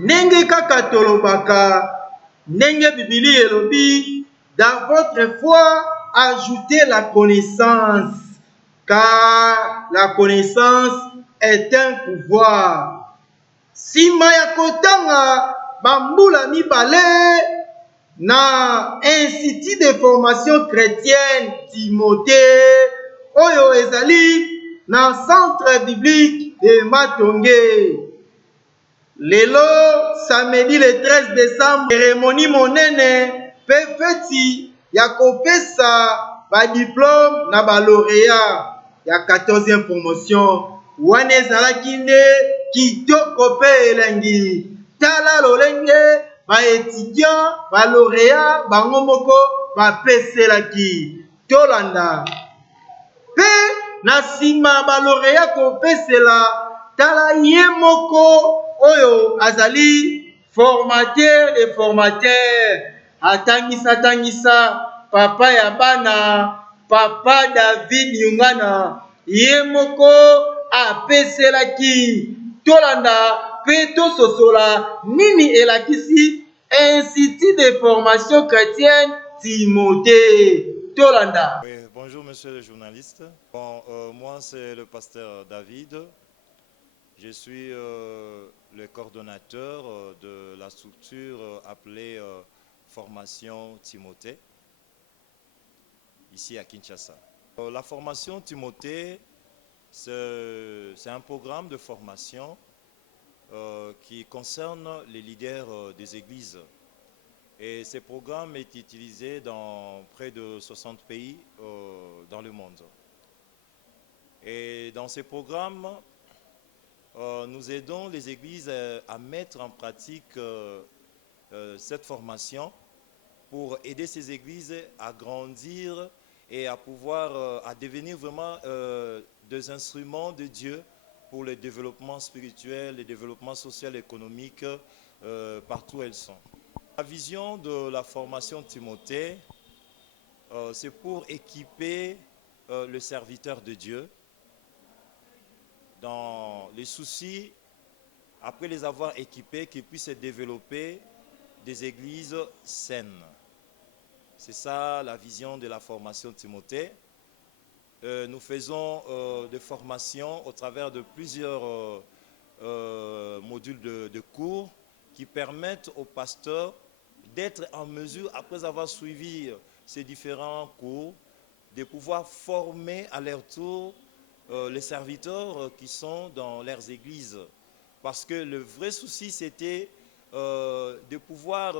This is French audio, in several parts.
Ndenge kaka tolobaka, ndenge Bibili elobi, dans votre foi, ajoutez la connaissance, car la connaissance est un pouvoir. Sima ya kotanga bambula mibale na Institut de formation chrétienne Timothée, oyo ezali na centre biblique de Matonge. Lelo samedi le 13 décembre, cérémonie monene pe feti ya kopesa ba diplôme na ba lauréat ya 14e promotion. Wana ezalaki nde kitoko pe elengi. Tala lolenge ba étudiant ba lauréat bango moko bapeselaki. Tolanda pe na nsima ba lauréat kopesela, tala ye moko oyo azali formateur de formateur, atangisa papa ya bana, papa David Yungana, ye moko apeselaki. Tolanda pe tososola nini elakisi Institut de formation chrétienne Timothée. Tolanda. Oui, bonjour monsieur le journaliste. Bon, moi c'est le pasteur David. Je suis le coordonnateur de la structure appelée Formation Timothée, ici à Kinshasa. La Formation Timothée, c'est un programme de formation qui concerne les leaders des églises. Et ce programme est utilisé dans près de 60 pays dans le monde. Et dans ces programmes, nous aidons les églises à mettre en pratique cette formation pour aider ces églises à grandir et à pouvoir à devenir vraiment des instruments de Dieu pour le développement spirituel, le développement social et économique partout où elles sont. La vision de la formation Timothée, c'est pour équiper le serviteur de Dieu dans les soucis, après les avoir équipés, qu'ils puissent développer des églises saines. C'est ça la vision de la formation Timothée. Nous faisons des formations au travers de plusieurs modules de cours qui permettent aux pasteurs d'être en mesure, après avoir suivi ces différents cours, de pouvoir former à leur tour les serviteurs qui sont dans leurs églises. Parce que le vrai souci, c'était de pouvoir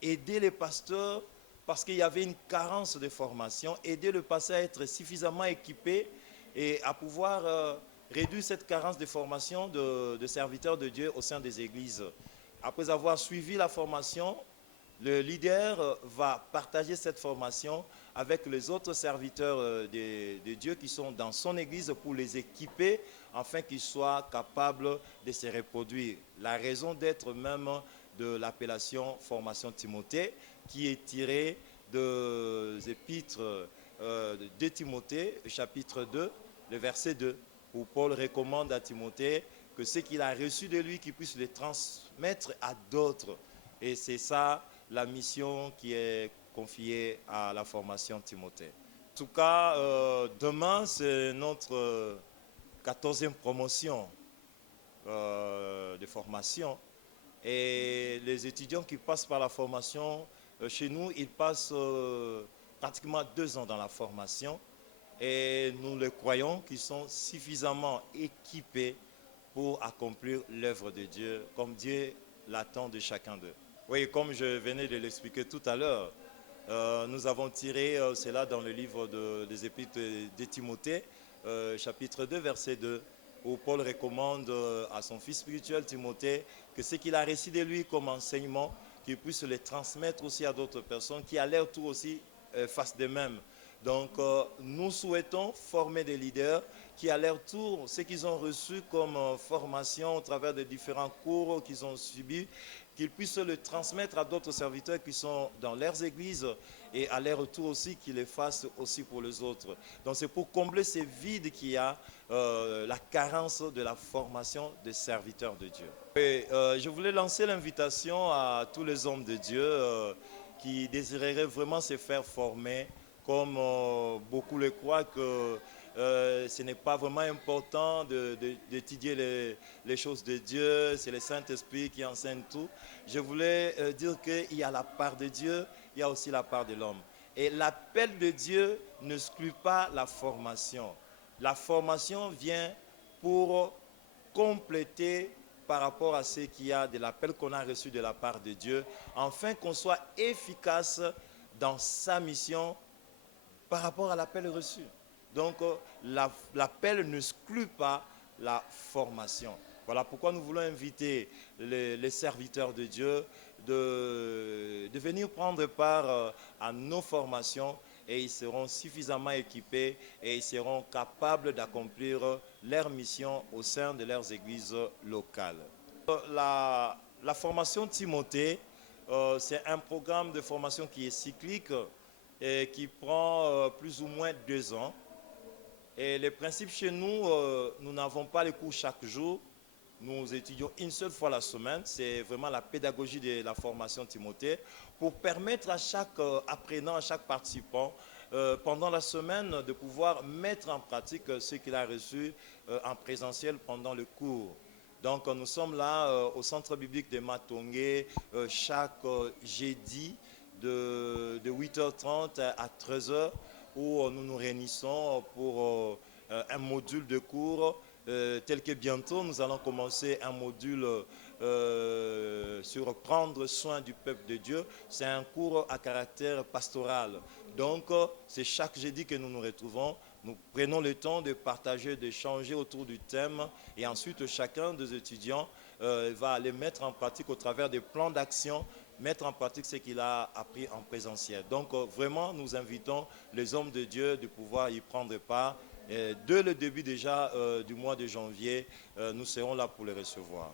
aider les pasteurs, parce qu'il y avait une carence de formation, aider le pasteur à être suffisamment équipé et à pouvoir réduire cette carence de formation de serviteurs de Dieu au sein des églises. Après avoir suivi la formation, le leader va partager cette formation avec les autres serviteurs de Dieu qui sont dans son église pour les équiper afin qu'ils soient capables de se reproduire. La raison d'être même de l'appellation Formation Timothée qui est tirée des épîtres de Timothée, chapitre 2, le verset 2, où Paul recommande à Timothée que ce qu'il a reçu de lui, qu'il puisse le transmettre à d'autres. Et c'est ça la mission qui est confiée à la formation Timothée. En tout cas, demain, c'est notre 14e promotion de formation. Et les étudiants qui passent par la formation, chez nous, ils passent pratiquement 2 ans dans la formation. Et nous les croyons qu'ils sont suffisamment équipés pour accomplir l'œuvre de Dieu, comme Dieu l'attend de chacun d'eux. Oui, comme je venais de l'expliquer tout à l'heure, nous avons tiré cela dans le livre des Épîtres de Timothée, chapitre 2, verset 2, où Paul recommande à son fils spirituel Timothée que ce qu'il a reçu de lui comme enseignement, qu'il puisse le transmettre aussi à d'autres personnes qui à leur tour aussi fassent de même. Donc, nous souhaitons former des leaders qui, à leur tour, ce qu'ils ont reçu comme formation au travers des différents cours qu'ils ont subis, qu'ils puissent le transmettre à d'autres serviteurs qui sont dans leurs églises et à leur tour aussi qu'ils le fassent aussi pour les autres. Donc, c'est pour combler ces vides qu'il y a, la carence de la formation des serviteurs de Dieu. Et, je voulais lancer l'invitation à tous les hommes de Dieu qui désireraient vraiment se faire former, comme beaucoup le croient que ce n'est pas vraiment important d'étudier les choses de Dieu, c'est le Saint-Esprit qui enseigne tout. Je voulais dire qu'il y a la part de Dieu, il y a aussi la part de l'homme. Et l'appel de Dieu n'exclut pas la formation. La formation vient pour compléter par rapport à ce qu'il y a de l'appel qu'on a reçu de la part de Dieu, afin qu'on soit efficace dans sa mission par rapport à l'appel reçu. Donc, l'appel n'exclut pas la formation. Voilà pourquoi nous voulons inviter les serviteurs de Dieu de venir prendre part à nos formations, et ils seront suffisamment équipés et ils seront capables d'accomplir leur mission au sein de leurs églises locales. La formation Timothée, c'est un programme de formation qui est cyclique et qui prend plus ou moins 2 ans. Et les principes chez nous, nous n'avons pas les cours chaque jour. Nous étudions une seule fois la semaine. C'est vraiment la pédagogie de la formation Timothée pour permettre à chaque apprenant, à chaque participant, pendant la semaine, de pouvoir mettre en pratique ce qu'il a reçu en présentiel pendant le cours. Donc, nous sommes là au centre biblique de Matongé chaque jeudi de 8h30 à 13h, où nous nous réunissons pour un module de cours, tel que bientôt nous allons commencer un module sur prendre soin du peuple de Dieu. C'est un cours à caractère pastoral. Donc, c'est chaque jeudi que nous nous retrouvons. Nous prenons le temps de partager, d'échanger autour du thème, et ensuite chacun des étudiants va aller mettre en pratique au travers des plans d'action, mettre en pratique ce qu'il a appris en présentiel. Donc vraiment, nous invitons les hommes de Dieu de pouvoir y prendre part. Et dès le début déjà du mois de janvier, nous serons là pour les recevoir.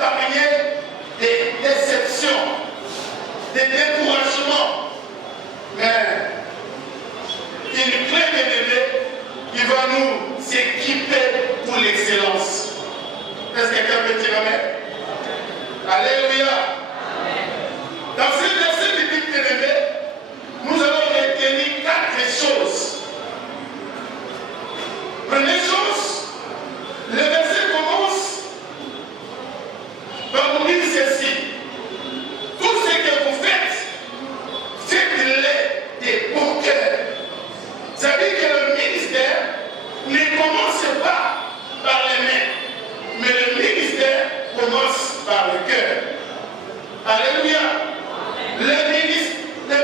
épargner des déceptions, des découragements. Mais une clé bien-aimée qui va nous équiper pour l'excellence. Est-ce que quelqu'un peut dire amen? Alléluia. Dans ce verset biblique bien-aimé, nous allons retenir 4 choses. Première chose, le verset commence par nous dire ceci. Tout ce que vous faites, faites-le de bon cœur. Ça veut dire que le ministère ne commence pas par les mains, mais le ministère commence par le cœur. Alléluia. Le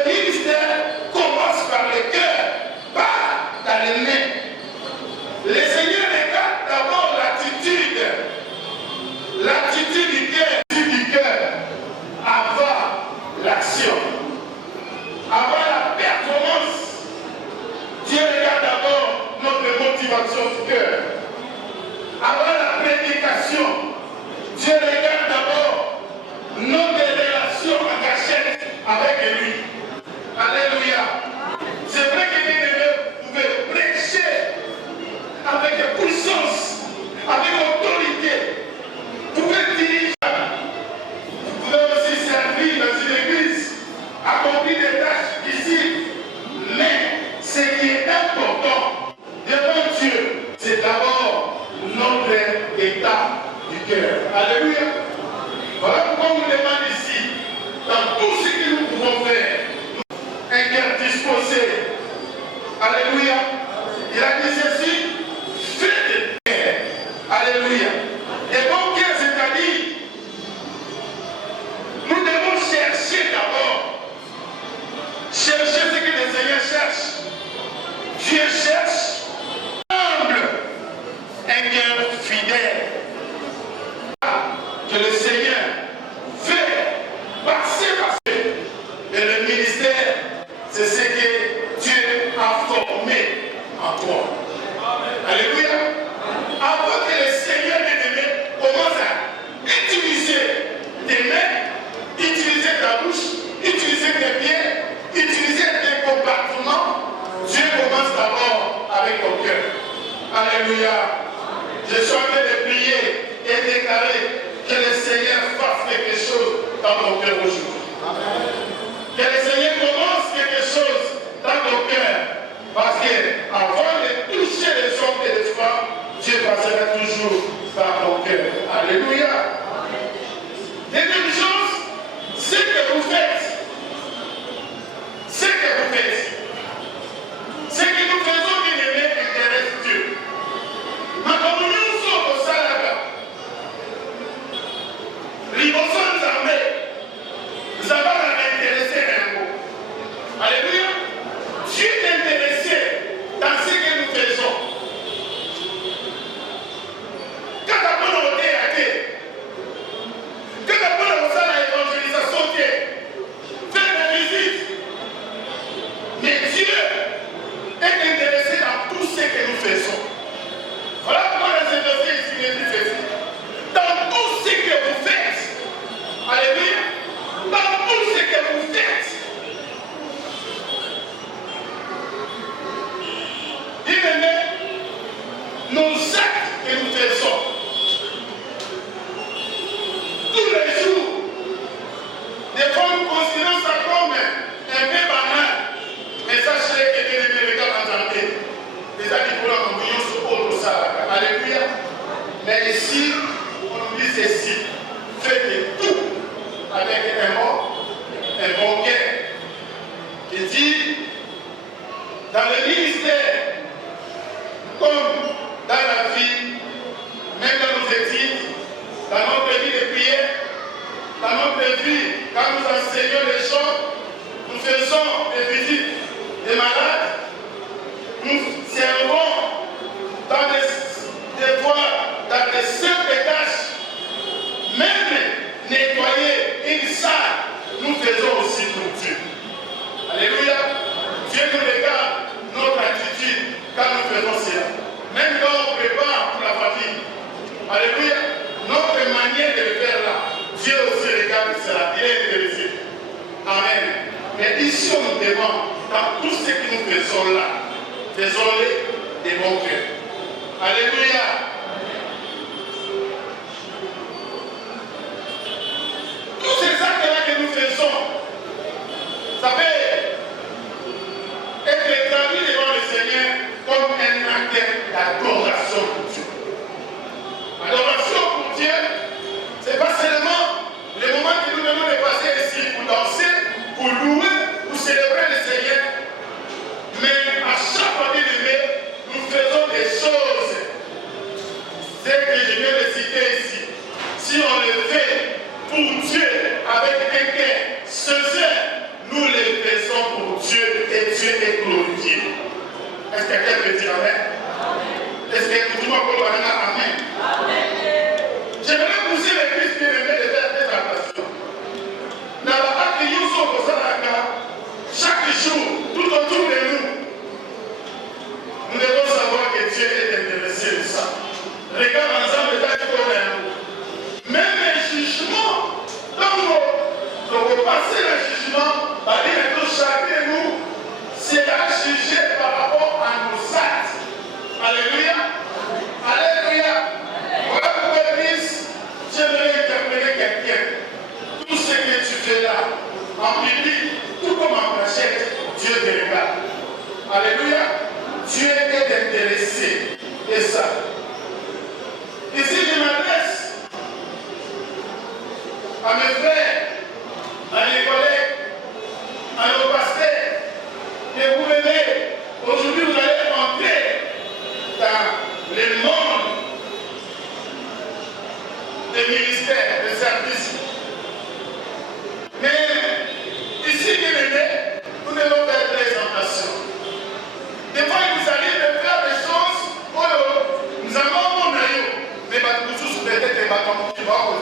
ministère commence par le cœur, pas dans les mains. Le Seigneur regarde d'abord l'attitude du cœur avant l'action, avant la performance. Dieu regarde d'abord notre motivation du cœur. Avant la prédication, Dieu regarde d'abord notre relation en cachette avec lui. Alléluia. C'est vrai que vous pouvez prêcher avec puissance, avec autorité. Vous pouvez diriger. Vous pouvez aussi servir dans une église, accomplir des tâches ici. Mais ce qui est important devant Dieu, c'est d'abord notre état du cœur. Alléluia. Voilà pourquoi on nous demande ici, dans tout ce que nous pouvons faire, un cœur disposé. Alléluia. Il a dit ceci, faites de cœur. Alléluia. Et bon cœur, c'est-à-dire, nous devons chercher d'abord. Chercher ce que le Seigneur cherche. Dieu cherche humble, un cœur fidèle. Que le Seigneur fait passer. Et le ministère, c'est ce que Dieu a formé en toi. Alléluia. Avant que le Seigneur bien-aimé commence à utiliser tes mains, utiliser ta bouche, utiliser tes pieds, utiliser tes compartiments, Dieu commence d'abord avec ton cœur. Alléluia. Je suis en train de prier et déclarer que le Seigneur fasse quelque chose dans ton cœur aujourd'hui. Que le Seigneur commence quelque chose dans ton cœur. Parce qu'avant de toucher les hommes et les femmes, Dieu passera toujours par ton cœur. Alléluia. Deuxième chose, ce que vous faites. Ce que vous faites. Ce que nous faisons, bien-aimés, intéresse Dieu. Ma communion sort au salaire. Liboso Nzambe, Nzambe intéressé un mot. Alléluia. Dieu est intéressé dans ce que nous faisons. Quand on a voté à Dieu, quand on a voté à l'évangélisation, faire des visites. Mais Dieu est intéressé dans tout ce que nous faisons. Voilà pourquoi les intéressés ici me disent ceci. Dans tout ce que vous faites, alléluia, dans tout ce que vous faites, bien-aimés, nos actes que nous faisons, tous les jours, des fois nous considérons ça comme un peu banal, mais sachez que bien-aimés, les gars, en santé, les actes pour la communion Faisons-les des bons cœurs. Alléluia. Tous ces actes-là que nous faisons, ça peut être traduit devant le Seigneur comme un acte d'adoration pour Dieu. Adoration pour Dieu, ce n'est pas seulement le moment que nous venons de passer ici pour danser, pour louer, pour célébrer le Seigneur, mais à chaque fois que nous faisons des choses, c'est que je viens de citer ici. Si on le fait pour Dieu avec un cœur sincère, nous le faisons pour Dieu et Dieu est glorifié. Est-ce que quelqu'un peut dire Amen? Est-ce que tout le monde peut dire Amen? J'aimerais pousser l'église bien-aimée de faire des attentions. Dans la accueillir au chaque jour, tout autour de nous, nous devons savoir que Dieu est intéressé de ça. Regarde ensemble les actes qu'on a. Même les jugements, donc on passer le jugement, par dire que chacun de nous sera jugé par rapport à nos actes. Alléluia. Alléluia. Voilà pourquoi Christ, j'aimerais interpeller quelqu'un. Tout ce que tu fais là, en public, tout comme en cachette, Dieu te regarde. Alléluia. Dieu est intéressé de ça. Ici, je m'adresse à mes frères, à mes collègues, à nos pasteurs, que vous venez. Aujourd'hui, vous allez entrer dans le monde des ministères, des services. Mais ici, bien aimé, nous devons faire très attention. Des fois, il nous arrive de faire des choses, nous avons mon aïe, mais nous tous peut-être des bâtons qui vont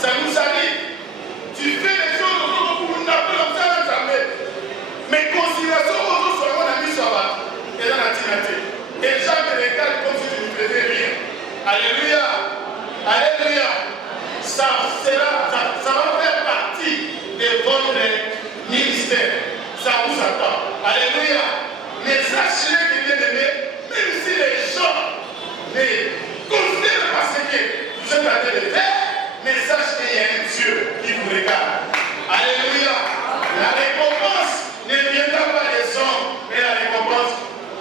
ça nous arrive. Tu fais des choses pour nous appeler comme ça jamais. Mais considération aux autres sur mon ami Shabbat. Et dans la tinate. Et gens me regardent comme si tu ne faisais rien. Alléluia. Alléluia. Ça va faire partie de votre ministère. Ça vous attend. Alléluia. Mais sachez que bien aimé, même si les gens ne considèrent pas ce que vous êtes en train de faire, mais sache qu'il y a un Dieu qui vous regarde. Alléluia. La récompense ne viendra pas des hommes, mais la récompense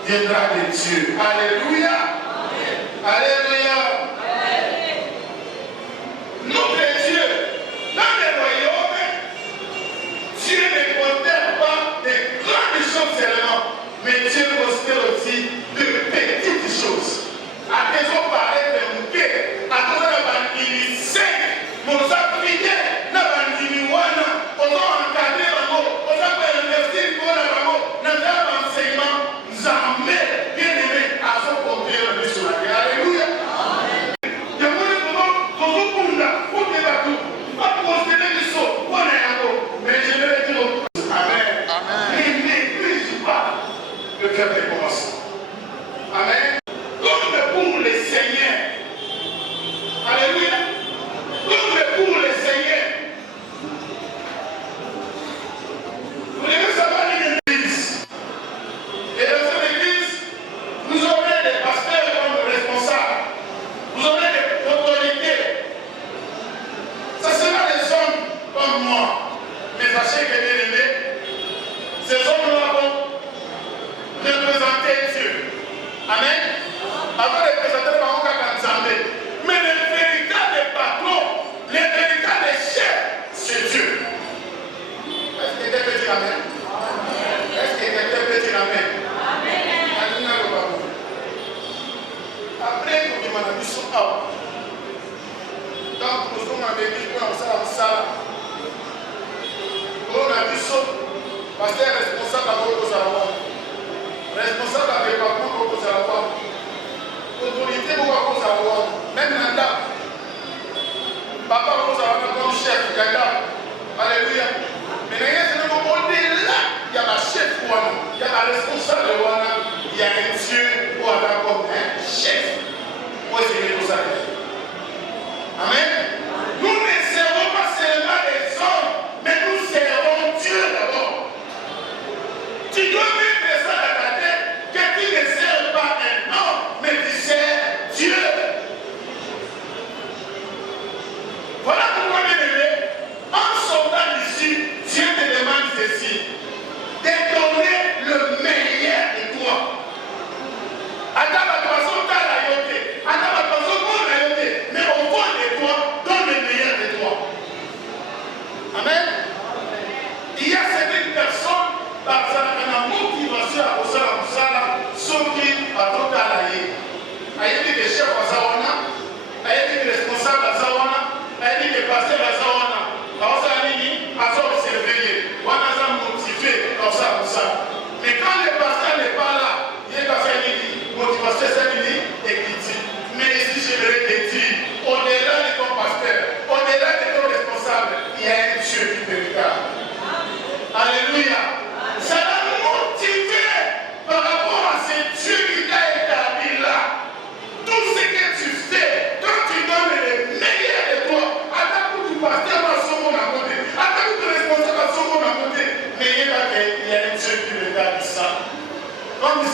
viendra de Dieu. Alléluia. Alléluia. Notre Dieu, dans le royaume, Dieu ne considère pas des grandes choses seulement, mais Dieu considère aussi de petites choses. À des hommes paraît de à cause de la bandine sec, mon sacrifié, la bandine wana, on a encadré l'amour, on a fait investir pour l'amour, on a fait l'enseignement, jamais bien aimé à son côté le missionnaire. Alléluia. Il y a beaucoup de gens qui sont là, pour des bateaux, pas pour considérer les choses, on a un mot, mais je vais dire Amen. Amen. Il n'exige pas de faire des commencements. Amen. Comme pour les seigneurs. Alléluia. Comme pour les seigneurs. Vous devez savoir une église. Et dans cette église, vous aurez des pasteurs comme responsables. Vous aurez des autorités. Ça sera des hommes comme moi. Mais sachez que bien aimé, ces hommes-là vont représenter Dieu. Amen. Avant de présenter par un Nzambé. Mais le véritable patron, le véritable chef, c'est Dieu. Est-ce que quelqu'un peut dire Amen? Est-ce que quelqu'un peut dire Amen? Après, nous demandons du son. Donc, nous sommes en église pour la salle. On a du son. Parce que responsable à votre savoir. Responsable à l'équipement pour votre savoir.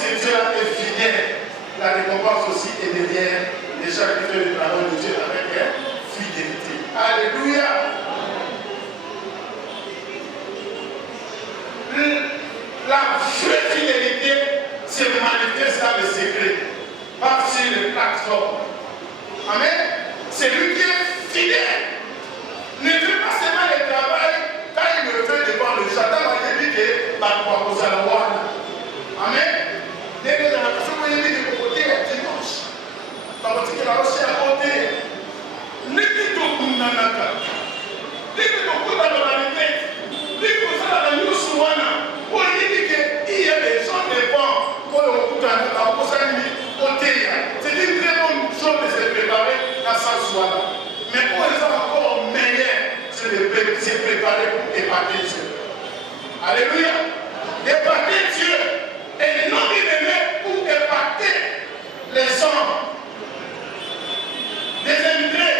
ce Dieu-là est fidèle, la récompense aussi est derrière les gens qui font les paroles de Dieu avec fidélité. Alléluia. La vraie fidélité se manifeste dans le secret, pas sur les plateformes. Amen. C'est lui qui est fidèle. Ne fait pas seulement le travail quand il le fait devant le Satan, il dit que Amen. Dès que la personne vous dit que vous côté dimanche, dans votre que la roche est à côté, n'était pas pour Nanaka. Dès que vous êtes dans la retraite, dès que vous êtes dans la news, vous dites qu'il y a des gens devant pour le coup dans la côté. C'est une très bonne chose de se préparer à sa soirée. Mais pour les gens encore meilleurs, c'est de se préparer pour épater Dieu. Alléluia. Épater Dieu et non bien pour épater les hommes. Désémigrer,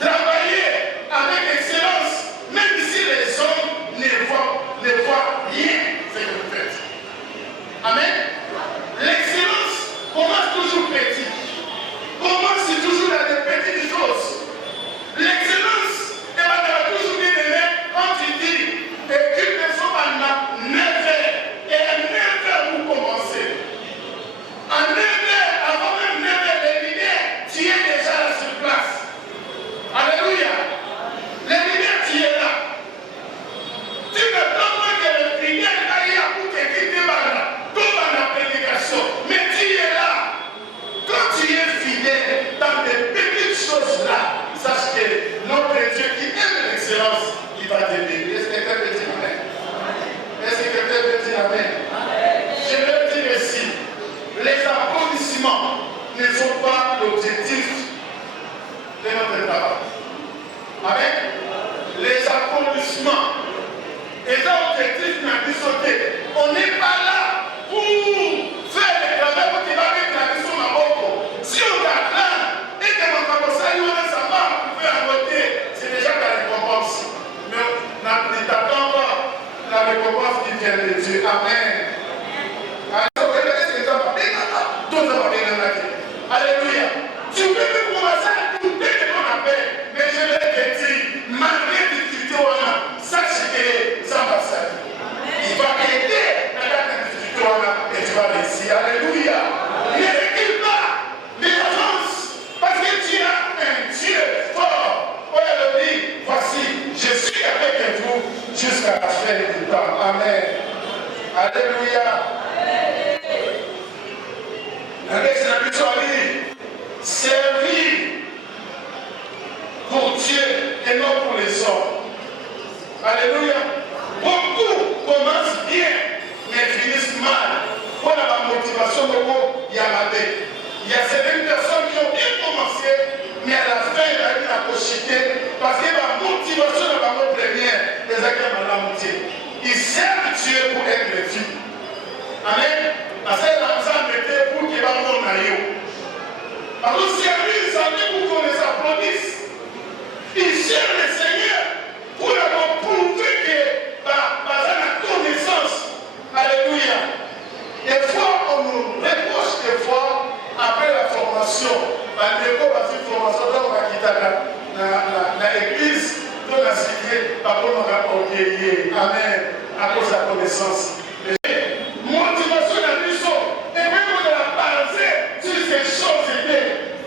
travailler avec excellence, même si les hommes ne voient rien ce que vous faites. Amen. L'excellence commence toujours petit. Commence toujours dans des petites choses. L'excellence, elle va toujours bien aimé quand tu dis équipe de son pendant 9 heures. Et à 9 heures, vous commencez. À 9 heures, avant même 9 heures, les leaders, tu es déjà là sur place. Alléluia. Les leaders, tu es là. Tu ne t'attends pas que le leader aille à pour te quitter dans la prédication. Mais tu es là. Quand tu es fidèle dans des petites choses-là, sache que notre Dieu qui aime l'excellence, il va t'aider. Est-ce que quelqu'un peut dire Amen? Est-ce que quelqu'un peut dire Amen? Je veux dire ici, les applaudissements ne sont pas l'objectif de notre travail. Amen? Les applaudissements et l'objectif n'a pas sauté. On n'est pas là pour faire le travail pour qu'il va mettre la mission à Maboko. Si on t'acclame et que mon cabossage nous sa part pour faire voter, c'est déjà ta récompense. Mais ne t'attends pas la récompense qui vient de Dieu. Amen. Alléluia. Tu peux même commencer à douter de ton appel, mais je l'ai dit, malgré les difficultés, sache que ça va servir. Il va aider dans la difficulté et tu vas réussir. Alléluia. Ne recule pas, mais avance, parce que tu as un Dieu fort. Oh, elle dit, voici, je suis avec vous jusqu'à la fin du temps. Amen. Alléluia. Servir pour Dieu et non pour les hommes. Alléluia. Beaucoup commencent bien, mais finissent mal. Pour la motivation, il y a la paix. Il y a certaines personnes qui ont bien commencé, mais à la fin, il a eu la cochité parce que la motivation de la première, les acquis à la moitié. Ils servent Dieu pour être les filles. Amen. Parce que la femme était pour qu'il va nous naïo. Alors, servir, ça veut pour qu'on les applaudisse. Ils cherchent le Seigneur pour leur prouver que par la connaissance. Alléluia. Des fois, on nous reproche des fois, après la formation, par l'école, la formation, on va quitter l'église, on a cité, par contre, on va orgueiller. Amen. À cause de la connaissance. Motivation à l'usson. Et même on a basé sur ces choses-là.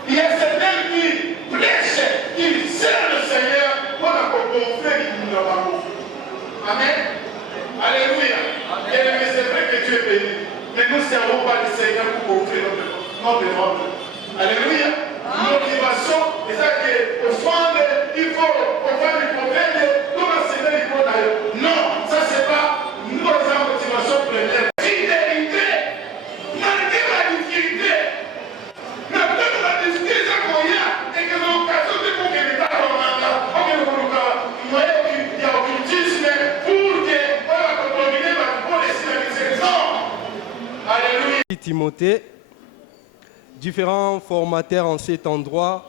Il y a certains qui prêchent, qui servent le Seigneur pour la conflit qui nous a beaucoup. Amen. Alléluia. Et c'est vrai que Dieu est béni. Mais nous ne servons pas le Seigneur pour conflit notre ventre. Alléluia. Motivation, c'est ça qu'au fond, il faut offrir du problème, tout enseigner du problème. Non, ça c'est pas notre motivation première. Timothée, différents formateurs en cet endroit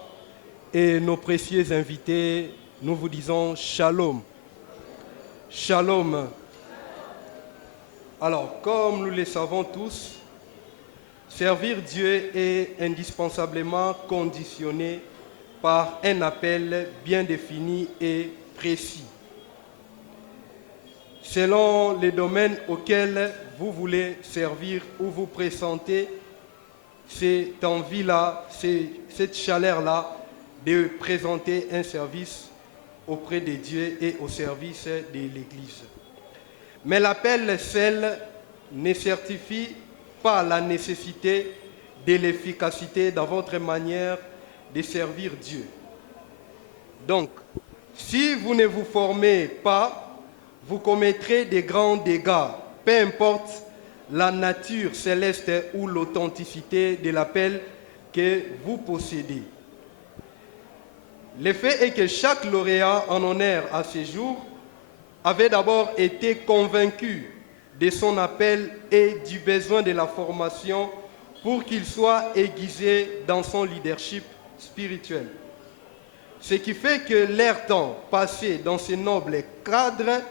et nos précieux invités, nous vous disons Shalom. Shalom. Alors, comme nous le savons tous, servir Dieu est indispensablement conditionné par un appel bien défini et précis. Selon les domaines auxquels vous voulez servir ou vous présenter, cette envie-là, cette chaleur-là de présenter un service auprès de Dieu et au service de l'Église. Mais l'appel seul ne certifie pas la nécessité de l'efficacité dans votre manière de servir Dieu. Donc, si vous ne vous formez pas, vous commettrez de grands dégâts, peu importe la nature céleste ou l'authenticité de l'appel que vous possédez. Le fait est que chaque lauréat en honneur à ce jour avait d'abord été convaincu de son appel et du besoin de la formation pour qu'il soit aiguisé dans son leadership spirituel. Ce qui fait que leur temps passé dans ce noble cadre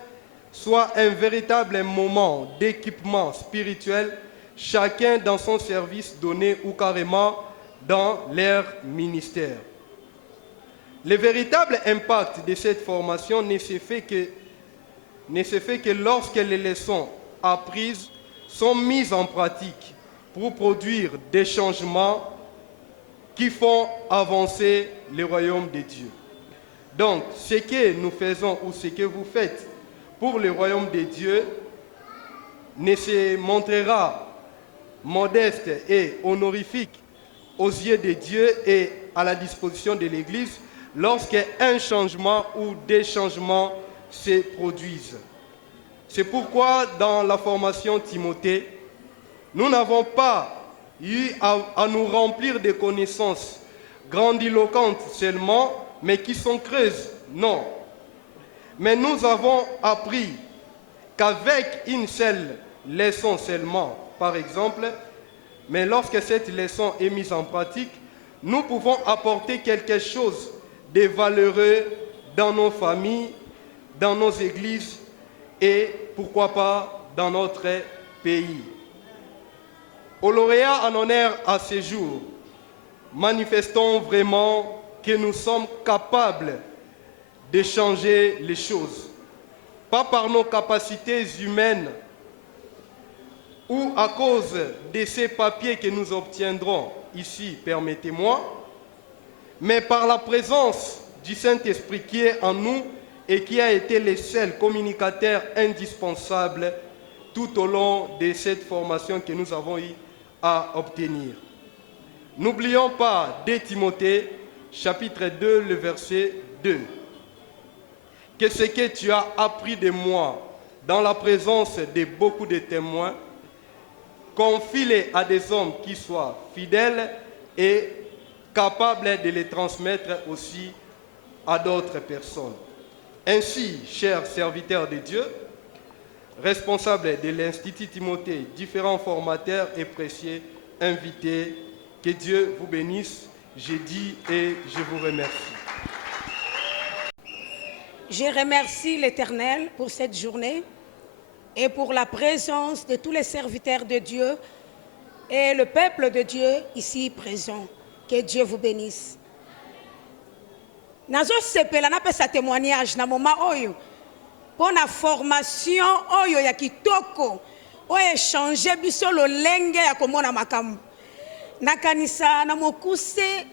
soit un véritable moment d'équipement spirituel, chacun dans son service donné ou carrément dans leur ministère. Le véritable impact de cette formation ne se fait que lorsque les leçons apprises sont mises en pratique pour produire des changements qui font avancer le royaume de Dieu. Donc, ce que nous faisons ou ce que vous faites pour le royaume de Dieu ne se montrera modeste et honorifique aux yeux de Dieu et à la disposition de l'Église lorsqu'un changement ou des changements se produisent. C'est pourquoi dans la formation Timothée, nous n'avons pas eu à nous remplir de connaissances grandiloquentes seulement, mais qui sont creuses. Non. Mais nous avons appris qu'avec une seule leçon seulement, par exemple, mais lorsque cette leçon est mise en pratique, nous pouvons apporter quelque chose de valeureux dans nos familles, dans nos églises et pourquoi pas dans notre pays. Aux lauréats en honneur à ce jour, manifestons vraiment que nous sommes capables de changer les choses, pas par nos capacités humaines ou à cause de ces papiers que nous obtiendrons ici, permettez-moi, mais par la présence du Saint-Esprit qui est en nous et qui a été le seul communicateur indispensable tout au long de cette formation que nous avons eu à obtenir. N'oublions pas 2 Timothée, chapitre 2, le verset 2. Que ce que tu as appris de moi dans la présence de beaucoup de témoins, confie-les à des hommes qui soient fidèles et capables de les transmettre aussi à d'autres personnes. Ainsi, chers serviteurs de Dieu, responsables de l'Institut Timothée, différents formateurs et précieux invités, que Dieu vous bénisse, je dis et je vous remercie. Je remercie l'Éternel pour cette journée et pour la présence de tous les serviteurs de Dieu et le peuple de Dieu ici présent. Que Dieu vous bénisse. Nazo sepela na pesa témoignage na moma oyo pour la formation oyo ya kitoko oyo échanger biso lolenge ya komona makambo nakanisa na mokuse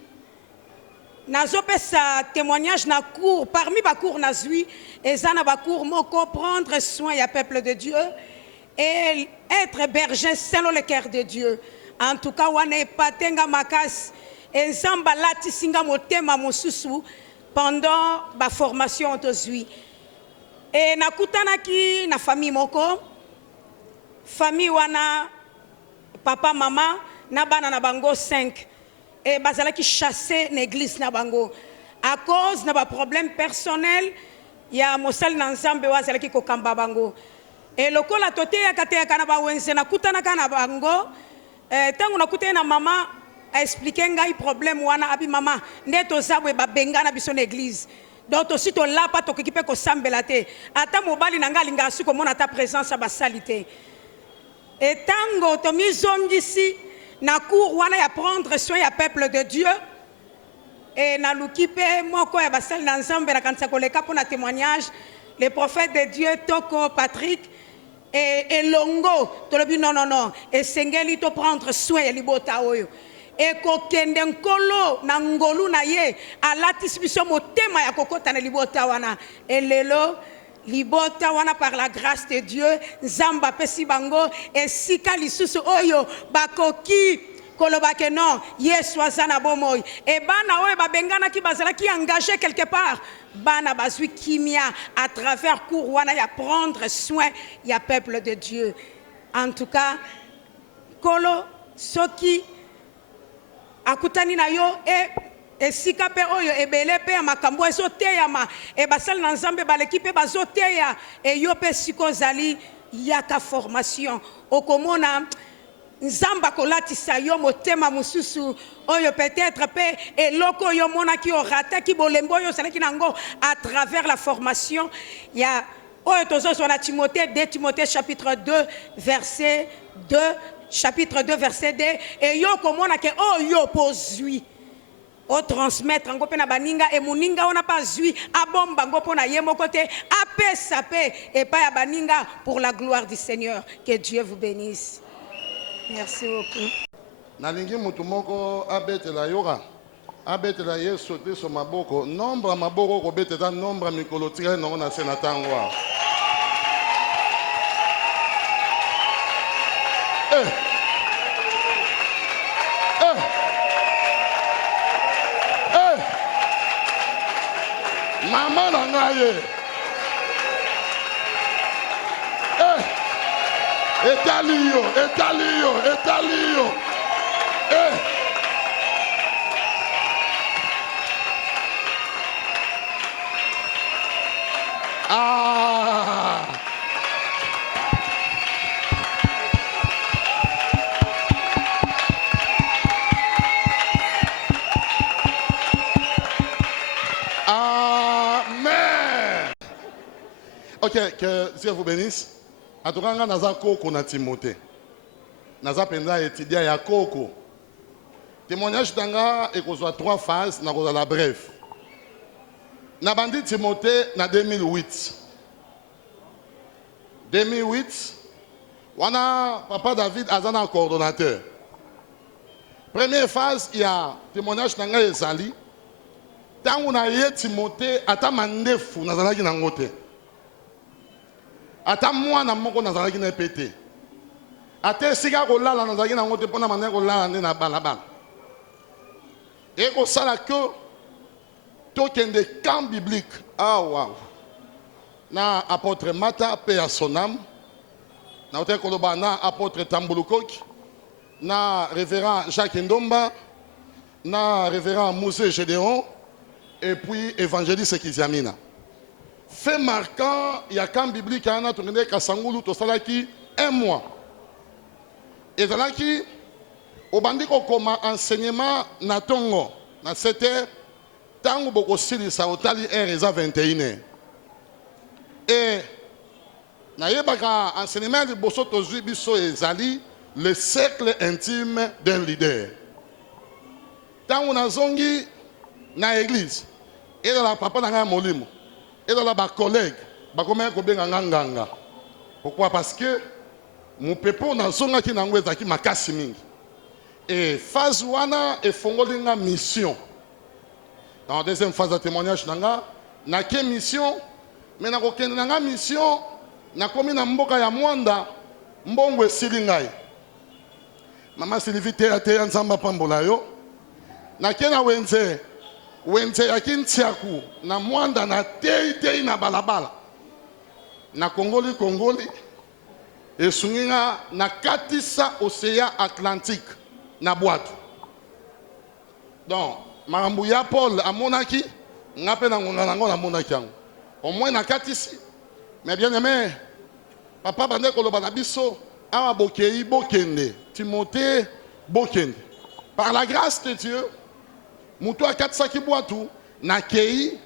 nazo pesa témoignage na cours parmi ba cours nazui eza na ba cours moko prendre soin ya peuple de Dieu et être berger selon le cœur de Dieu. En tout cas wana epatenga makasi enzamba lati singa motema mosusu pendant ba formation tozui et nakutanaki na famille moko famille wana papa mama na bana na bango 5 et bazalaki chasser l'église na bango à cause na ba problème personnel ya mosali na nzambe wazalaki kokamba bango et lokola tote ya kateya na ba wenze nakutanaka na bango tango nakutana na mama a expliqué ngai problème wana abi mama ndeto zabwe babenga na biso na église donc aussi to là pas to kipe ko sambela te ata mobali na ngai linga suko mona ta présence à basalité etango tomizongisi na cour wana ya prendre soin ya peuple de Dieu et na luki pe moko ya basali na nzambe na kanisa koleka pour na témoignage le prophète de Dieu Toko Patrick et longo tolobi non esengeli to prendre soin ya libota oyo ekokende nkolo na ngolu na ye alatisi biso motema ya kokota na libota wana elelo libota wana par la grâce de Dieu nzamba pesi bango esika lisusu oyo bakoki koloba ke non yesu aza na bomoi e bana oyo babenganaki bazalaki engagé quelque part bana bazwi kimia à travers cour wana ya prendre soin ya peuple de Dieu. En tout cas kolo soki akutani na yo esika pe oyo ebele pe ya makambo ezoteyama e basali na nzambe baleki pe bazoteya e yo pe sikozali yaka formation okomona nzamba kolatisa yo motema mususu oyo peut-être pe eloko oyo monaki orataki bolembo oyo osalaki nango à travers la formation ya oyo tozozwa na Timothée 2 Timothée chapitre 2 verset 2 chapitre 2 verset 2 et yo komona ke oyo pozwi o transmettre ngo pe na baninga e muninga ona pas zui abomba ngo pona ye moko te apesa pe et pas ya baninga pour la gloire du Seigneur. Que Dieu vous bénisse. Merci beaucoup. Nalingi mutu moko abetela yoka abetela Yesu Kristo maboko nombre maboko ko betela nombre mikolo tire no na senatangwa. Mama na ngaye. Etalio. Amen. Ok, que Dieu vous bénisse. En tout cas, naza koko na Timothée. Naza penda étudier ya koko. Témoignage tanga ekozwa 3 phases na kozala bref. Na bandi Timothée na 2008. 2008 wana papa David azana coordonnateur. Première phase il y a témoignage tanga ezali. Tangu na ye Timothée ata mandefu nazalaki nango te. Ata mwana moko nazalaki na pété. Ate sika kolala nazalaki nango te pona mane kolala nde na balabala. Et ko sala que tokende camp biblique. Ah wow. Na apôtre Mata pe à son âme. Na ote koloba na apôtre Tambulukok. Na révérend Jacques Ndomba. Na révérend Moussé Gédéon. Et puis évangéliste Kiziamina. Fait marquant, il y a camp biblique à Anna tourné Kasangulu to salaki 1 mois. Et salaki au bandiko comme enseignement na tongo na 7h tango boko sili sa otali RSA 21h. Et na yebaka enseignement de bosso tozui biso ezali le cercle intime d'un leader. Tango na zongi na église et dans la papa na molimo et dans la collègue bakomé ko benga nganga. Pourquoi? Parce que mon pepo na zonga ki nango ezaki makasi mingi. Et phase wana e fongolinga mission. Dans la deuxième phase de témoignage nanga na ke mission mais na kokende nanga mission na komi na mboka ya Mwanda mbongo esili ngai. Mama Sylvie te nzamba pambola yo na kena wenze ya kintiaku na Mwanda na tei na balabala na kongoli esunginga na katisa océan Atlantique na boîte. Donc marambu ya Paul amonaki ngape na ngonga nango na monaki yango au moins na katisi. Mais bien aimé papa bande koloba na biso awa bokei bokende Timothée bokende par la grâce de Dieu. Mutu a 4 ki boatu na kei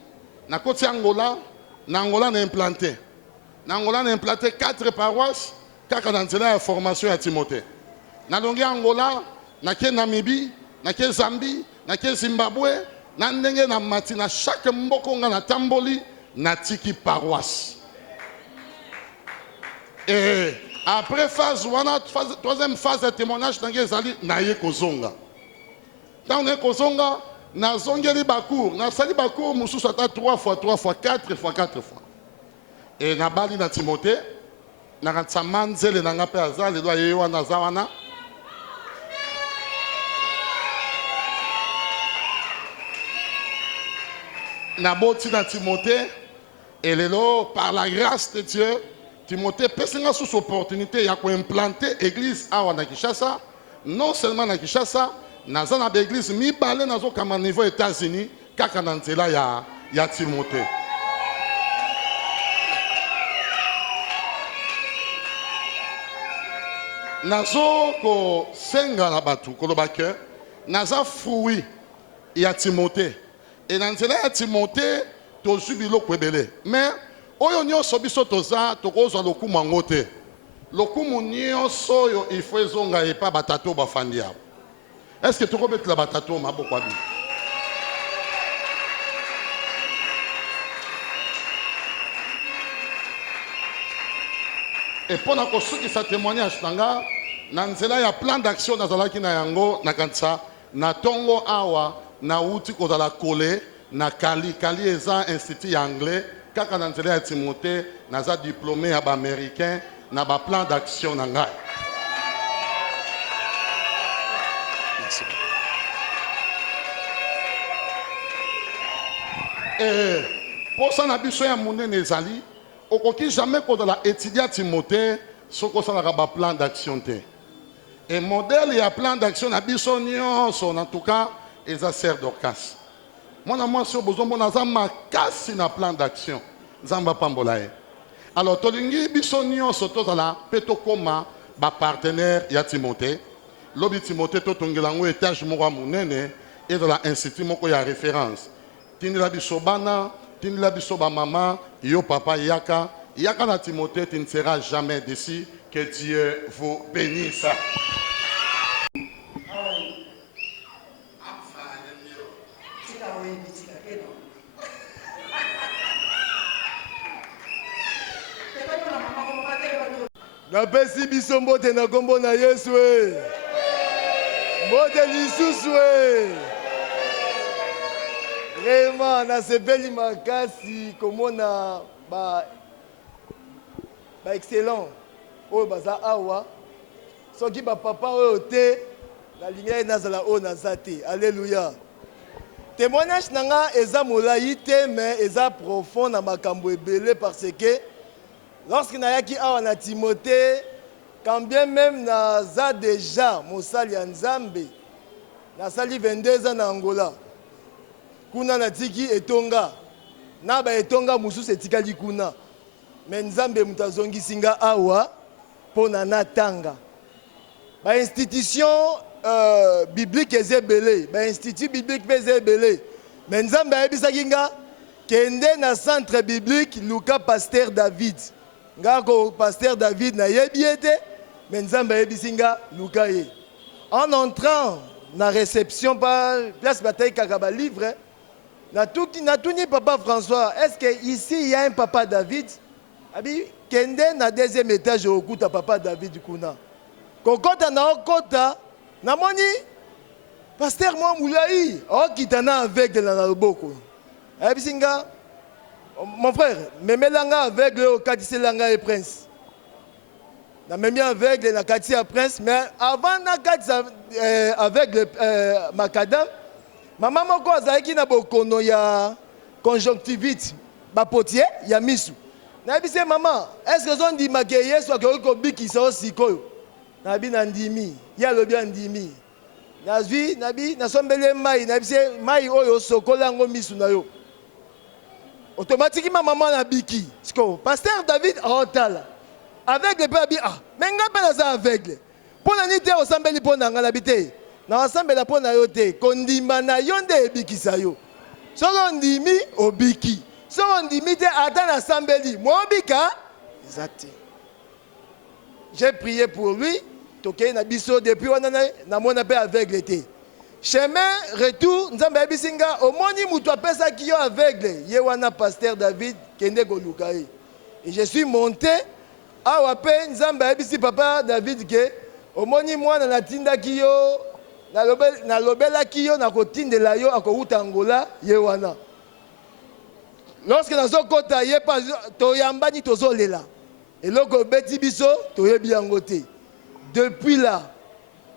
na koti Angola na implanté 4 paroisses kaka na nzela ya formation ya Timothée. Nalongi Angola, nake Namibie, nake Zambie, nake Zimbabwe, na ndenge na mati na chaque mboko nga na tamboli na tiki paroisse. Et après phase troisième phase de témoignage nange ezali na ye kozonga. Tant na kozonga na zongeli bakour, na sali bakour mususu ata 3 fois 4 fois. Et na bali na Timothée na kantsama nzele na nga pe azali lwa ye wana zawana. Naboti na Timothée et lelo par la grâce de Dieu Timothée pesinga sous opportunité ya ko implanter église awa na Kinshasa, non seulement na Kinshasa naza na église mibale nazo kama niveau États-Unis kaka na nzela ya Timothée. Nazo ko senga na batu koloba ke naza fruit ya Timothée. Et dans cela, Timothée, tu as subi le kwebele. Mais, oyo nyonso biso toza, tokozwa lokumu yango te. Lokumu nyonso oyo il faut ezonga epa batato bafandi yabo. Est-ce que tokobetela batato maboko abi? Et pendant que ceux qui sa témoignage nanga, na nzela ya plan d'action nazalaki na yango na kanisa, na tongo awa na uti kozala kole na Kali eza institut anglais kaka na nzela ya Timothée naza diplômé ya ba américain na ba plan d'action na ngai. Merci. Et pour ça na biso ya munene ezali okoki jamais kozala étudiant Timothée soko sala ba plan d'action te. Et modèle ya plan d'action na biso nyonso en tout cas eza sert d'Orcas. Moi, si vous avez makasi na plan d'action, Zamba Pambolae. Alors, tolingi bisonio soto la peto koma ba partenaire ya Timothée. Lobi Timothée to tongelango étage moko munene et dans l'institut moko ya référence. Tini la bisobana, tini la bisoba maman, yo papa yaka na Timothée, tu ne seras jamais déçu. Que Dieu vous bénisse. Napesi biso mbote na kombo na Yesu e. Mbote lisusu e. Vraiment nasepeli makasi komona ba excellent oyo baza awa. Soki ba papa oyo te na ligne nazala o naza te. Alléluia. Témoignage nanga eza molai te mais eza profond na makambo ebele parce que lorsque nayaki awa na Timothée, quand bien même naza déjà mosali ya Nzambe, nasali 22 ans na Angola. Kuna natiki etonga. Na ba etonga mususu etikali kuna. Mais Nzambe mutazongisi nga awa pona natanga. Ba institution biblique ezebele, ba institut biblique ezebele. Mais Nzambe ayebisaki nga kende na centre biblique Luka Pasteur David. Ngako Pasteur David na yebiete, mais Nzambe yebisinga Luka ye. En entrant na réception par place bataille kakaba livre, na tuni papa François, est-ce que ici il y a un papa David? Abi kende na deuxième étage okuta papa David kuna. Kokota na okota na moni Pasteur moi moulai, okitana avec de la loboko. Yebisinga mon frère, même langa aveugle au quartier langa et prince. Na même aveugle na quartier prince, mais avant na quartier aveugle macadam, maman moko azaki na bokono ya conjonctivite, ba potier ya misu. Na bise maman, est-ce que on dit que Yesu ko biki so sikoyo? Na bi na ndimi, ya lobi ndimi. Na zwi na bi na sombele mai, na bise mai oyo sokola ngo misu na yo. Automatiquement, maman a biki. Pasteur David a otala. Aveugle peut dire, ah, mais nga pas ça aveugle. Pour la nuit, on s'embellit pour l'habiter. Na ensemble la pour na yote. Kondima na yonde biki sayo. Selon ndimi obiki. Selon ndimi te ata na sambeli. Moi bika. Exact. j'ai prié pour lui. Toké na biso depuis wana na mona pe aveugle été. Chemin retour nzambe abisinga omoni mutu apesa ki yo aveugle ye wana pasteur David kende koluka ye. Et je suis monté awa pe nzambe abisi papa David ke omoni mwana na tinda ki yo na lobela ki yo na kotindela yo akouta Angola ye wana. Lorsque nazo kota ye pa toyambani tozolela. Eloko beti biso toyebi yango te. Depuis là,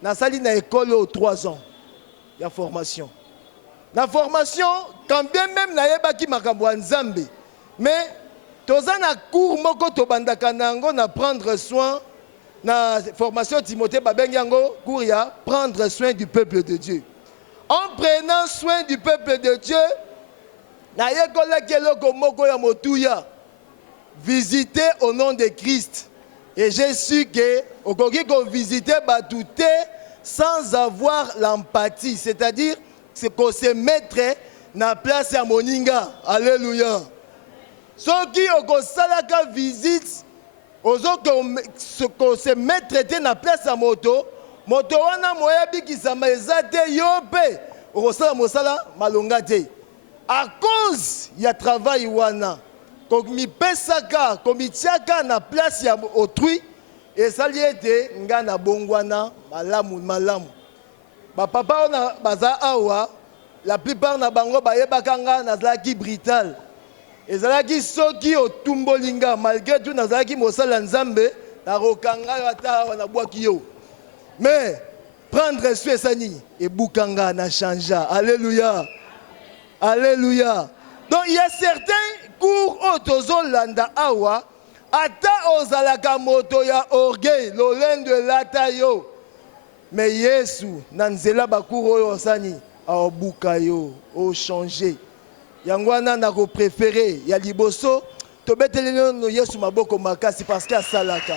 na sali na école aux 3 ans. Il y a formation. La formation, quand bien même na yebaki makambo nzambe, mais toza na cours moko to bandaka nango na prendre soin na formation Timothée babengango cours ya prendre soin du peuple de Dieu. En prenant soin du peuple de Dieu, na yekola keloko moko ya motuya. Visiter au nom de Christ. Et j'ai su que okoki ko visiter batouté sans avoir l'empathie, c'est-à-dire c'est qu'on se mettre na place à moninga. Alléluia. Ceux qui ont salaka visite, ozo ko se mettre na place à moto wana moyabi ki sama ezate yope okosala mosala malonga te. À cause ya travail wana komi pesaka komi tiaka na place ya autrui esali ete nga na bongwana malamu. Ba papa ona baza awa la plupart na bango bayebaka nga nazalaki brutal. Ezalaki soki otumbolinga malgré tout nazalaki mosala nzambe na rokanga ata awa na bwaki yo. Mais prendre soin sani et bukanga na changea. Alléluia. Alléluia. Donc il y a certains cours otozolanda awa ata ozalaka moto ya orgueil lolendo elata yo. Mais Yesu nanzela bakour oyo osani aobuka yo o changer. Yango wana na ko préférer ya liboso to betelelo no Yesu maboko makasi parce que asalaka.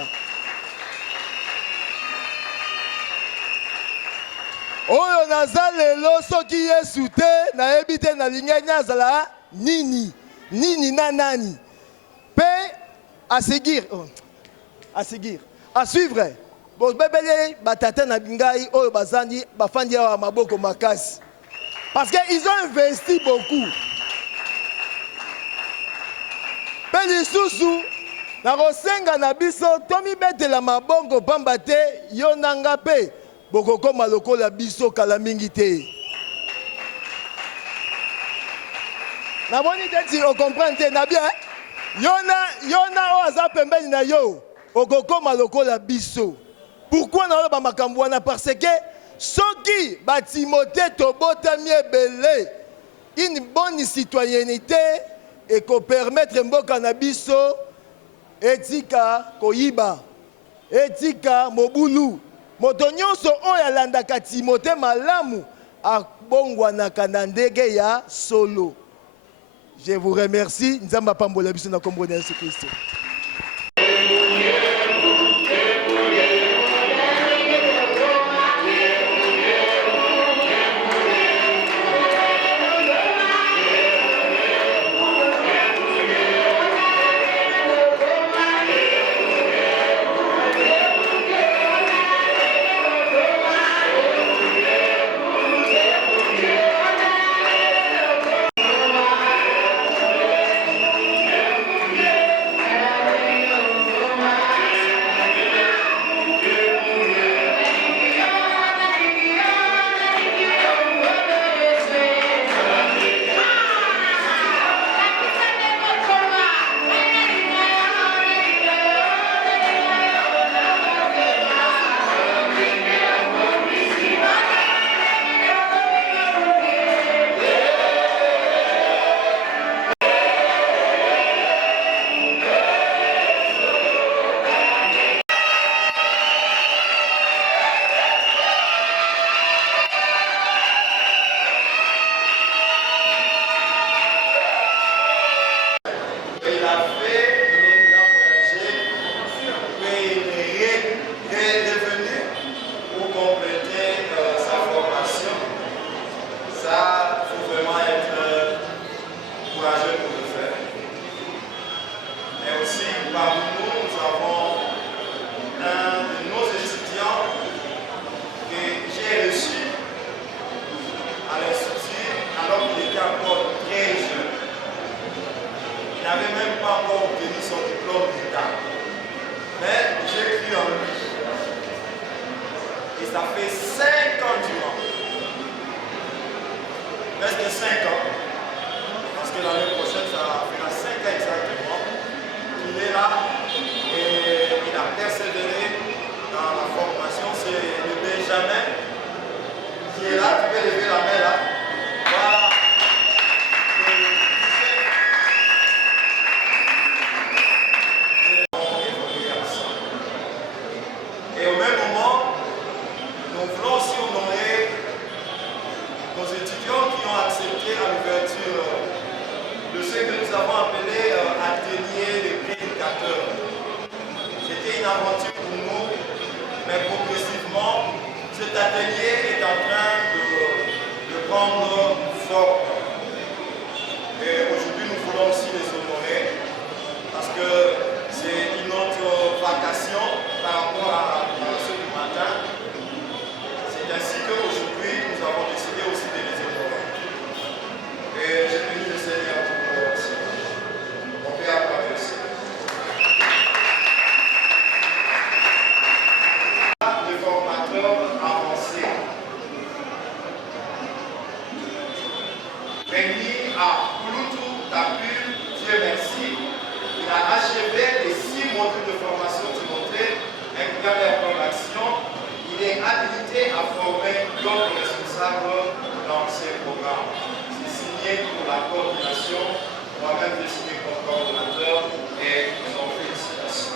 Oyo nazalelo soki Yesu te na ebite na linganya zala nini na nani pe à seguir à suivre bon bebele batata na bingai oyo bazandi bafandi ya maboko makasi parce que ils ont investi beaucoup pe lisusu na kosenga na biso tomi betela mabongo pamba te yo nanga pe bokokoma lokola biso kala mingi te. Na boni te ti o comprendre na bien yona o aza pembeni na yo okokoma lokola biso. Pourquoi na ba makambo wana parce que soki ba Timothée tobotami ebele une bonne citoyenneté et ko permettre mboka na biso etika koyiba etika mobulu moto nyonso oyo alandaka Timothée malamu abongwanaka na ndege ya solo. Je vous remercie. Nzamba pambola biso na kombo na Yesu Kristo. nos étudiants qui ont accepté à l'ouverture de ce que nous avons appelé atelier des prédicateurs. C'était une aventure pour nous, mais progressivement, cet atelier est en train de prendre forme. Et aujourd'hui, nous voulons aussi les honorer parce que c'est une autre vacation par rapport à ceux du matin. C'est ainsi qu'aujourd'hui, nous avons décidé aussi de les honorer. Et j'ai béni le Seigneur pour nous aussi. On peut acclamer le Seigneur. Le formateur avancé. Rémi à Pluto Tapur, Dieu merci. Il a achevé les 6 modules de formation Timothée, incluant leur plan d'action. Il est habilité à former d'autres responsables dans ces programmes. C'est signé pour la coordination. Moi-même, j'ai signé comme coordonnateur et nous en félicitations.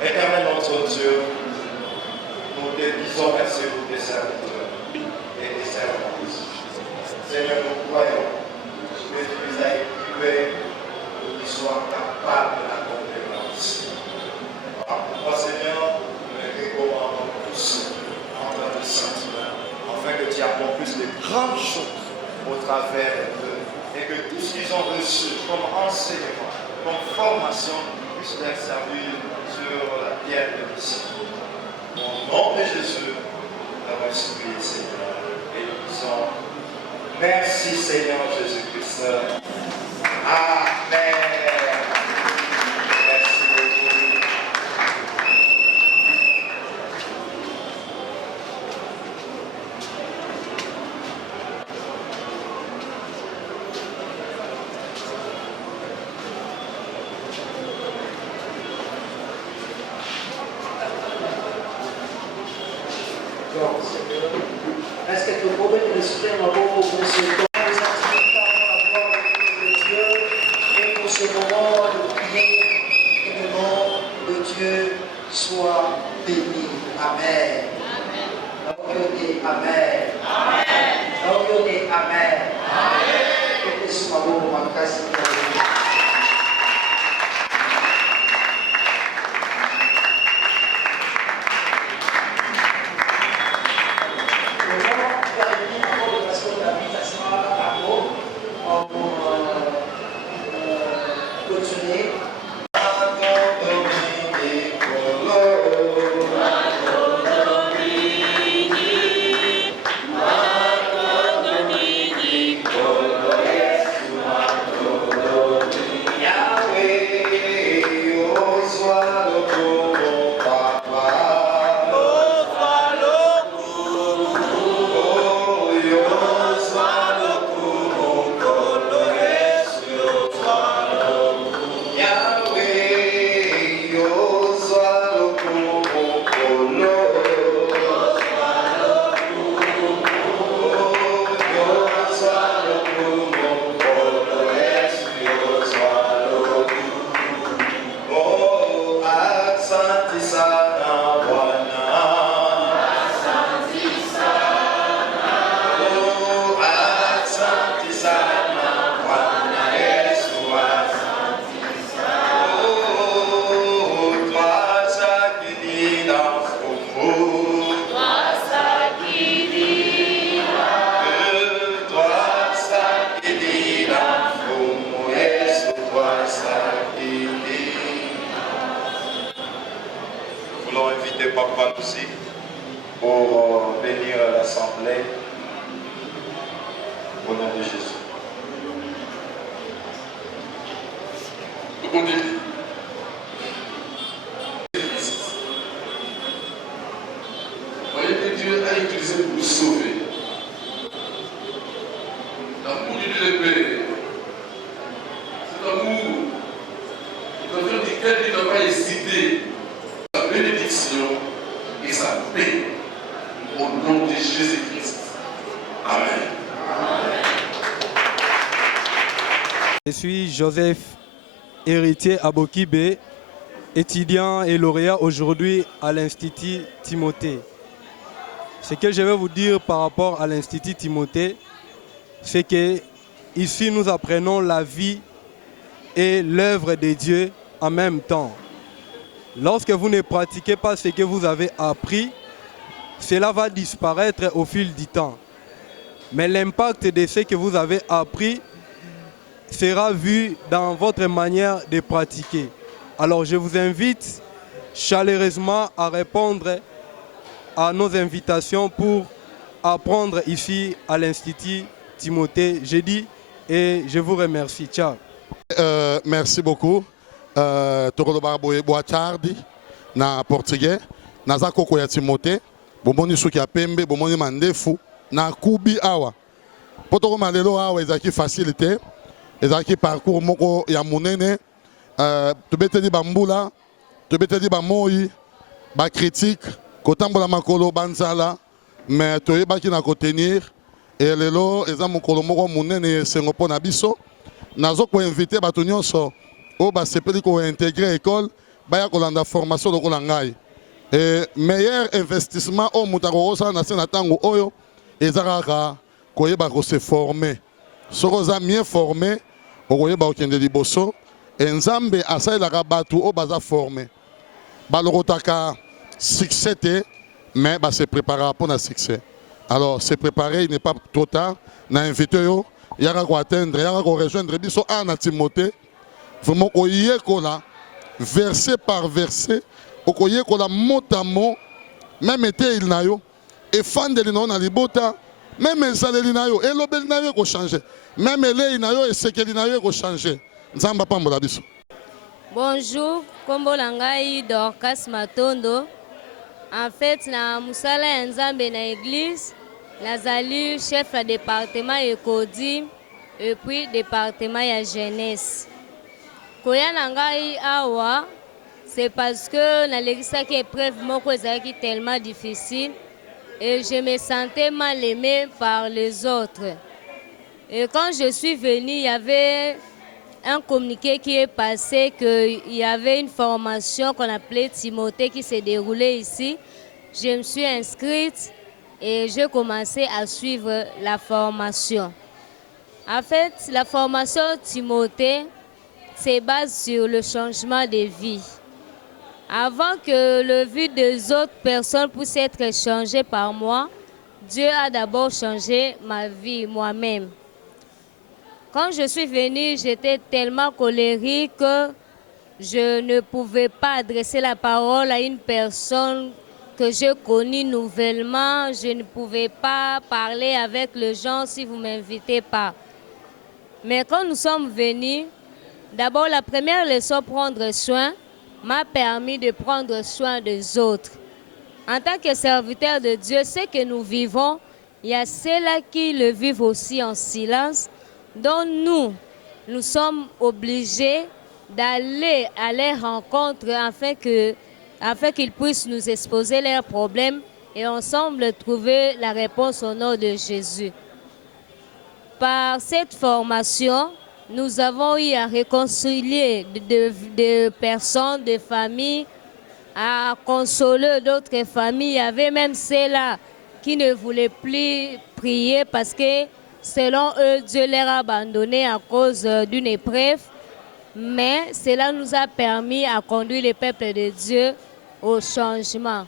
Éternel notre Dieu, nous te disons merci pour tes serviteurs et tes servantes. Seigneur, nous croyons que tu nous as équipés pour qu'ils soient capables de la compétence. Moi, Seigneur, nous les recommandons tous en train de sentir, afin que tu accomplisses de grandes choses au travers d'eux et que tout ce qu'ils ont reçu comme enseignement, comme formation, puisse leur servir sur la bienvenue. Au nom de Jésus, nous avons supplié, Seigneur, et nous disons merci, Seigneur Jésus-Christ. Amen. Merci beaucoup. Est-ce que vous pouvez nous exprimer un mot pour ce temps? Nous acceptons la gloire de Dieu et pour ce moment de prier que le nom de Dieu soit béni. Amen. Amen. Amen. Amen. Amen. Que ce soit bon pour ma casse. Papa aussi pour bénir l'Assemblée au nom de Jésus. Voyez que Dieu a utilisé pour nous sauver. L'amour de Dieu le Père, cet amour, dans lequel il n'a pas hésité, sa bénédiction et sa paix au nom de Jésus-Christ. Amen. Je suis Joseph, héritier à Bokibé, étudiant et lauréat aujourd'hui à l'Institut Timothée. Ce que je vais vous dire par rapport à l'Institut Timothée, c'est que ici nous apprenons la vie et l'œuvre de Dieu en même temps. Lorsque vous ne pratiquez pas ce que vous avez appris, cela va disparaître au fil du temps. Mais l'impact de ce que vous avez appris sera vu dans votre manière de pratiquer. Alors je vous invite chaleureusement à répondre à nos invitations pour apprendre ici à l'Institut Timothée. Je dis et je vous remercie. Ciao. Merci beaucoup. Boa tarde na portugais. Naza koko ya Timothée. Bomoni suki ya pembe, bomoni mandefu na kubi awa. Potoko malelo awa ezaki facilité. Ezaki parcours moko ya munene. Tobeteli bambula, tobeteli bamoyi, ba critique, kotambola makolo banzala, mais toyebaki na kotenir. Et lelo eza mokolo moko munene sengo pona biso. Nazo ko inviter bato nyonso o ba sepeli ko intégrer école, baya kolanda formation lokola ngai. Et meilleur investissement au mutako osa na sena tango oyo ezaka koyeba ko se former. Soko za mieux formé, okoyeba okende liboso. Nzambe asalelaka bato o baza formé. Balokotaka succès te, mais se préparer pour le succès. Alors se préparer, il n'est pas trop tard. Na invité yo, yaka ko atteindre, yaka ko rejoindre biso na Timothée. Vraiment koyekola verset par verset okoyekola motamo même eteyeli na yo efandeli na yo na libota même ezaleli na yo elobeli na yo ekochange même elei na yo esekeli na yo ekochange. Nzambe apambola biso. Bonjour, kombo na ngai Dorcas Matondo. En fait, na musala ya Nzambe na église, nazali chef ya département Ekodi et puis département ya jeunesse. Koya na ngai awa, c'est parce que nalekisaki épreuve moko ezalaki tellement difficile et je me sentais mal aimé par les autres. Et quand je suis venue, il y avait un communiqué qui est passé qu'il y avait une formation qu'on appelait Timothée qui s'est déroulée ici. Je me suis inscrite et j'ai commencé à suivre la formation. En fait, la formation Timothée se base sur le changement de vie. Avant que le vie des autres personnes puisse être changé par moi, Dieu a d'abord changé ma vie moi-même. Quand je suis venue, j'étais tellement colérique que je ne pouvais pas adresser la parole à une personne que je connais nouvellement. Je ne pouvais pas parler avec les gens si vous ne m'invitez pas. Mais quand nous sommes venus, d'abord la première leçon, prendre soin, m'a permis de prendre soin des autres. En tant que serviteur de Dieu, ce que nous vivons, il y a ceux-là qui le vivent aussi en silence. Donc nous sommes obligés d'aller à leur rencontre afin qu'ils puissent nous exposer leurs problèmes et ensemble trouver la réponse au nom de Jésus. Par cette formation, nous avons eu à réconcilier des personnes, des familles, à consoler d'autres familles. Il y avait même ceux-là qui ne voulaient plus prier parce que selon eux, Dieu leur a abandonné à cause d'une épreuve. Mais cela nous a permis à conduire le peuple de Dieu au changement.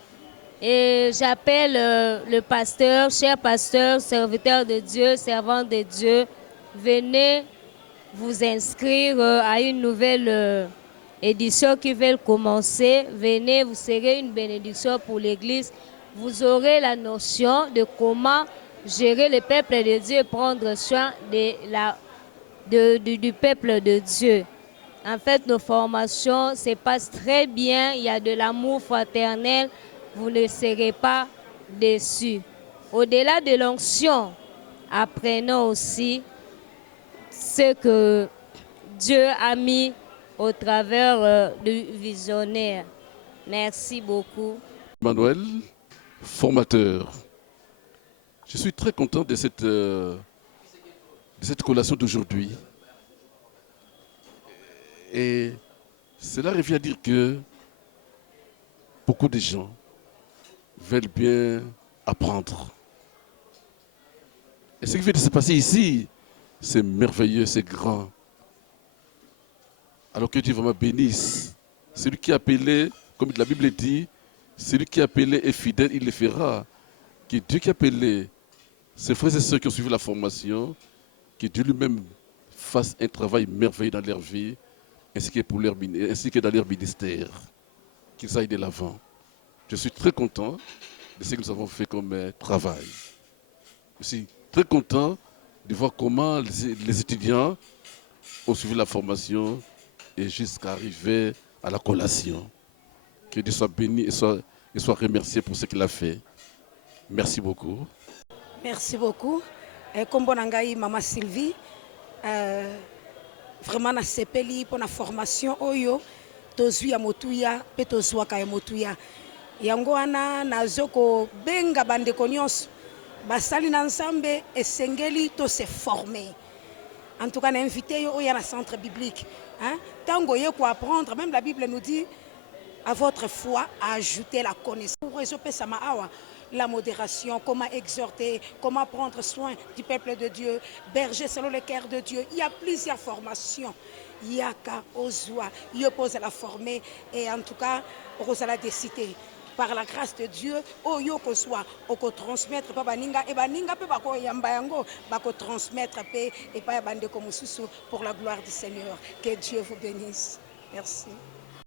Et j'appelle le pasteur, cher pasteur, serviteur de Dieu, servant de Dieu, venez vous inscrire à une nouvelle édition qui va commencer. Venez, vous serez une bénédiction pour l'Église. Vous aurez la notion de comment gérer le peuple de Dieu et prendre soin du peuple de Dieu. En fait, nos formations se passent très bien. Il y a de l'amour fraternel. Vous ne serez pas déçus. Au-delà de l'onction, apprenons aussi ce que Dieu a mis au travers du visionnaire. Merci beaucoup. Manuel, formateur. Je suis très content de cette collation d'aujourd'hui. Et cela revient à dire que beaucoup de gens veulent bien apprendre. Et ce qui vient de se passer ici, c'est merveilleux, c'est grand. Alors que Dieu vraiment bénisse. Celui qui a appelé, comme la Bible dit, celui qui a appelé est fidèle, il le fera. Que Dieu qui a appelé ses frères et sœurs qui ont suivi la formation, que Dieu lui-même fasse un travail merveilleux dans leur vie, ainsi que dans leur ministère. Qu'ils aillent de l'avant. Je suis très content de ce que nous avons fait comme travail. Je suis très content de voir comment les étudiants ont suivi la formation et jusqu'à arriver à la collation. Que Dieu soit béni et soit remercié pour ce qu'il a fait. Merci beaucoup. Merci beaucoup. Kombo na ngai Mama Sylvie. Vraiment na sepeli pour la formation oyo tozwi ya motuya pe tozwaka ya motuya. Yango wana nazoko benga bandeko nyonso basali na nzambe esengeli to se former. En tout cas, on a invité au centre biblique. Tango ye ko apprendre, même la Bible nous dit à votre foi ajoutez la connaissance. La modération, comment exhorter, comment prendre soin du peuple de Dieu, berger selon le cœur de Dieu. Il y a plusieurs formations. Yaka, Ozwa, Yopose la former et en tout cas, Rosala décider. Par la grâce de Dieu, Oyoko soit, Oko transmettre, Papa Ninga, et Baninga, Papa Yambayango, Bako transmettre, et Papa Bande Komususu pour la gloire du Seigneur. Que Dieu vous bénisse. Merci.